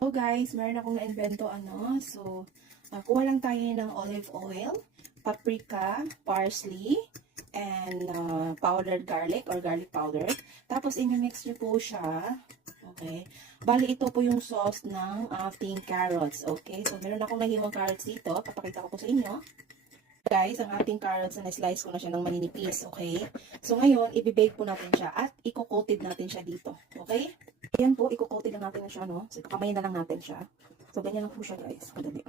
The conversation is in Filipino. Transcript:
So guys, meron akong na-invento So, kuha lang tayo ng olive oil, paprika, parsley, and powdered garlic or garlic powder. Tapos, i-mix nyo po siya. Okay. Bali, ito po yung sauce ng ating carrots. Okay. So, meron akong nahiwang carrots dito. Papakita ko po sa inyo. Guys, ang ating carrots na slice ko na siya ng maninipis. Okay. So, ngayon, i-bake po natin siya at i-coated natin siya dito. Okay. Ayan po, i-coated lang natin na siya, no? So, kakamayin na lang natin siya. So, ganyan lang po siya, guys. Kadali.